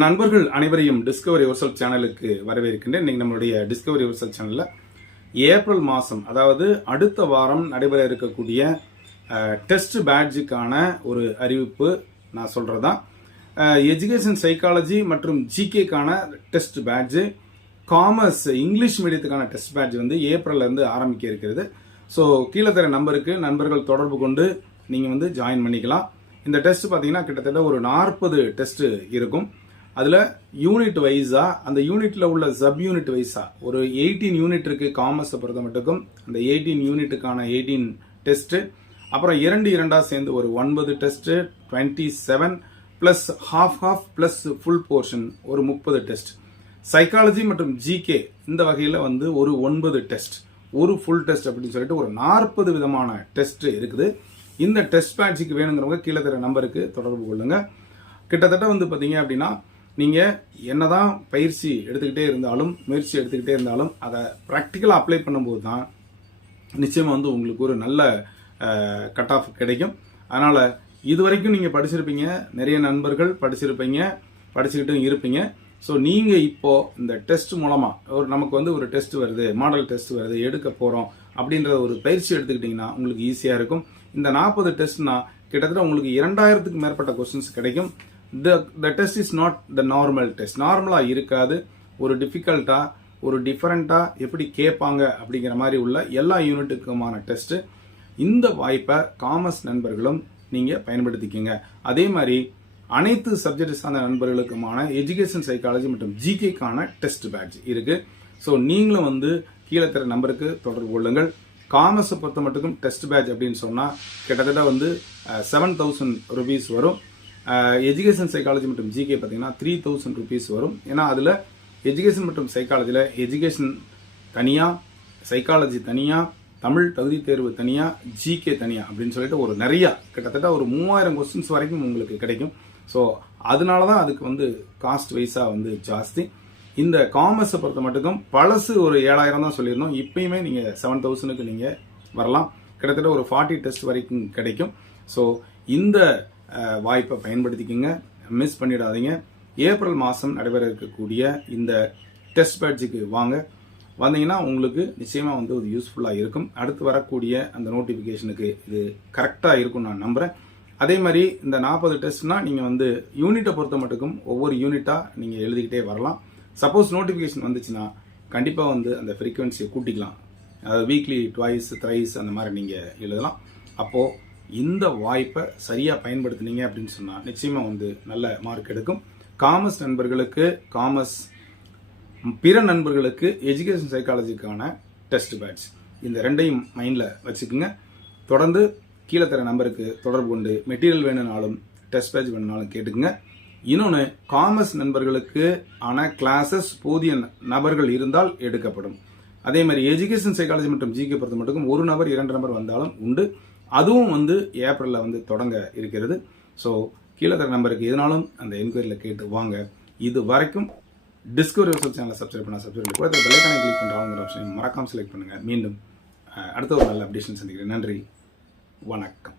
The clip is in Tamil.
நண்பர்கள் அனைவரையும் டிஸ்கவர் யுவர்செல்ஃப் சேனலுக்கு வரவேற்கின்றேன். இன்னைக்கு நம்மளுடைய டிஸ்கவர் யுவர்செல்ஃப் சேனல்ல ஏப்ரல் மாதம், அதாவது அடுத்த வாரம் நடைபெற இருக்கக்கூடிய டெஸ்ட் பேட்ஜுக்கான ஒரு அறிவிப்பு நான் சொல்றதா. எஜுகேஷன் சைக்காலஜி மற்றும் ஜிகேக்கான டெஸ்ட் பேட்ஜ், காமர்ஸ் இங்கிலீஷ் மீடியத்துக்கான டெஸ்ட் பேட்ஜ் வந்து ஏப்ரல்ல இருந்து ஆரம்பிக்க இருக்கிறது. ஸோ கீழே தர நம்பருக்கு நண்பர்கள் தொடர்பு கொண்டு நீங்கள் வந்து ஜாயின் பண்ணிக்கலாம். இந்த டெஸ்ட் பார்த்தீங்கன்னா கிட்டத்தட்ட ஒரு 40 டெஸ்ட் இருக்கும். அதில் யூனிட் வைஸா, அந்த யூனிட்ல உள்ள சப் யூனிட் வைஸா ஒரு 18 யூனிட் இருக்கு காமர்ஸை பொறுத்த மட்டுக்கும். அந்த 18 யூனிட்டுக்கான 18 டெஸ்ட், அப்புறம் 2 சேர்ந்து ஒரு 9 test, 27 plus half plus full portion ஒரு 30 டெஸ்ட். சைக்காலஜி மற்றும் ஜிகே இந்த வகையில் வந்து ஒரு 9 டெஸ்ட், ஒரு ஃபுல் டெஸ்ட் அப்படின்னு சொல்லிட்டு ஒரு 40 விதமான டெஸ்ட் இருக்குது. இந்த டெஸ்ட் பேட்சுக்கு வேணுங்கிறவங்க கீழே தர நம்பருக்கு தொடர்பு கொள்ளுங்க. கிட்டத்தட்ட வந்து பார்த்தீங்க அப்படின்னா நீங்கள் என்னதான் பயிற்சி எடுத்துக்கிட்டே இருந்தாலும், முயற்சி எடுத்துக்கிட்டே இருந்தாலும், அதை ப்ராக்டிக்கலாக அப்ளை பண்ணும்போது தான் நிச்சயமாக வந்து உங்களுக்கு ஒரு நல்ல கட் ஆஃப் கிடைக்கும். அதனால் இது வரைக்கும் நீங்கள் படிச்சிருப்பீங்க, நிறைய நண்பர்கள் படிச்சுக்கிட்டும் இருப்பீங்க. ஸோ நீங்கள் இப்போ இந்த டெஸ்ட் மூலமாக நமக்கு வந்து ஒரு டெஸ்ட் வருது, மாடல் டெஸ்ட் வருது, எடுக்க போகிறோம் அப்படின்ற ஒரு பயிற்சி எடுத்துக்கிட்டிங்கன்னா உங்களுக்கு ஈஸியாக இருக்கும். இந்த 40 டெஸ்ட்னா கிட்டத்தட்ட உங்களுக்கு 2000க்கு மேற்பட்ட கொஸ்டின்ஸ் கிடைக்கும். The test is not the normal test. நார்மலாக இருக்காது. ஒரு டிஃபிகல்ட்டாக, ஒரு டிஃபரெண்ட்டாக எப்படி கேட்பாங்க அப்படிங்கிற மாதிரி உள்ள எல்லா யூனிட்டுக்குமான டெஸ்ட். இந்த வாய்ப்பை காமர்ஸ் நண்பர்களும் நீங்கள் பயன்படுத்திக்கோங்க. அதே மாதிரி அனைத்து சப்ஜெக்ட் சார்ந்த நண்பர்களுக்குமான எஜுகேஷன் சைக்காலஜி மற்றும் ஜிகேக்கான டெஸ்ட் பேட்ச் இருக்கு. ஸோ நீங்களும் வந்து கீழே தர நம்பருக்கு தொடர்பு கொள்ளுங்கள். காமர்ஸை பொறுத்த மட்டுக்கும் டெஸ்ட் பேட்ச் அப்படின்னு சொன்னால் கிட்டத்தட்ட வந்து 7000 rupees வரும். எஜுகேஷன் சைக்காலஜி மற்றும் ஜிகே பார்த்தீங்கன்னா 3000 rupees வரும். ஏன்னா அதில் எஜுகேஷன் மற்றும் சைக்காலஜியில் எஜுகேஷன் தனியாக, சைக்காலஜி தனியாக, தமிழ் தகுதி தேர்வு தனியாக, ஜிகே தனியாக அப்படின்னு சொல்லிட்டு ஒரு நிறையா கிட்டத்தட்ட ஒரு 3000 கொஸ்டின்ஸ் வரைக்கும் உங்களுக்கு கிடைக்கும். ஸோ அதனால தான் அதுக்கு வந்து காஸ்ட் வைஸாக வந்து ஜாஸ்தி. இந்த காமர்ஸை பொறுத்த மட்டுக்கும் பழசு ஒரு 7000 தான் சொல்லியிருந்தோம். இப்பயுமே நீங்கள் 7000க்கு நீங்கள் வரலாம். கிட்டத்தட்ட ஒரு 40 டெஸ்ட் வரைக்கும் கிடைக்கும். ஸோ இந்த வாய்ப்பை பயன்படுத்திக்கோங்க, மிஸ் பண்ணிடாதீங்க. ஏப்ரல் மாதம் நடைபெற இருக்கக்கூடிய இந்த டெஸ்ட் பேட்ஜுக்கு வந்தீங்கன்னா உங்களுக்கு நிச்சயமாக வந்து ஒரு யூஸ்ஃபுல்லாக இருக்கும். அடுத்து வரக்கூடிய அந்த நோட்டிஃபிகேஷனுக்கு இது கரெக்டாக இருக்கும் நான் நம்புகிறேன். அதே மாதிரி இந்த 40 டெஸ்ட்னா நீங்கள் வந்து யூனிட்டை பொறுத்த மட்டுக்கும் ஒவ்வொரு யூனிட்டாக நீங்கள் எழுதிக்கிட்டே வரலாம். சப்போஸ் நோட்டிஃபிகேஷன் வந்துச்சுன்னா கண்டிப்பாக வந்து அந்த ஃப்ரீக்வன்சியை கூட்டிக்கலாம். அதாவது வீக்லி ட்வைஸ், த்ரைஸ் அந்த மாதிரி நீங்கள் எழுதலாம். அப்போது இந்த வாய்ப்பை சரியாக பயன்படுத்தினீங்க அப்படின்னு சொன்னால் நிச்சயமாக வந்து நல்ல மார்க் எடுக்கும். காமர்ஸ் நண்பர்களுக்கு காமர்ஸ், பிற நண்பர்களுக்கு எஜுகேஷன் சைக்காலஜிக்கான டெஸ்ட் பேட்ச், இந்த ரெண்டையும் மைண்டில் வச்சுக்கோங்க. தொடர்ந்து கீழே தர நம்பருக்கு தொடர்பு கொண்டு மெட்டீரியல் வேணும்னாலும் டெஸ்ட் பேட்ச் வேணும்னாலும் கேட்டுக்குங்க. இன்னொன்று, காமர்ஸ் நண்பர்களுக்கு ஆன கிளாஸஸ் போதிய நபர்கள் இருந்தால் எடுக்கப்படும். அதே மாதிரி எஜுகேஷன் சைக்காலஜி மற்றும் ஜிகே பொறுத்த மட்டும் 1 நபர் 2 நபர் வந்தாலும் உண்டு. அதுவும் வந்து ஏப்ரலில் வந்து தொடங்க இருக்கிறது. ஸோ கீழே தர நம்பருக்கு எதுனாலும் அந்த என்கொயரியில் கேட்டு வாங்க. இது வரைக்கும் டிஸ்கவர் யுவர்செல்ஃப் சேனலை சப்ஸ்கிரைப் கூட பெல்லைக்கானை கிளிக் பண்ணுற ஆப்ஷனை மறக்காமல் செலக்ட் பண்ணுங்கள். மீண்டும் அடுத்த ஒரு நல்ல அப்டேஷன் சந்திக்கிறேன். நன்றி, வணக்கம்.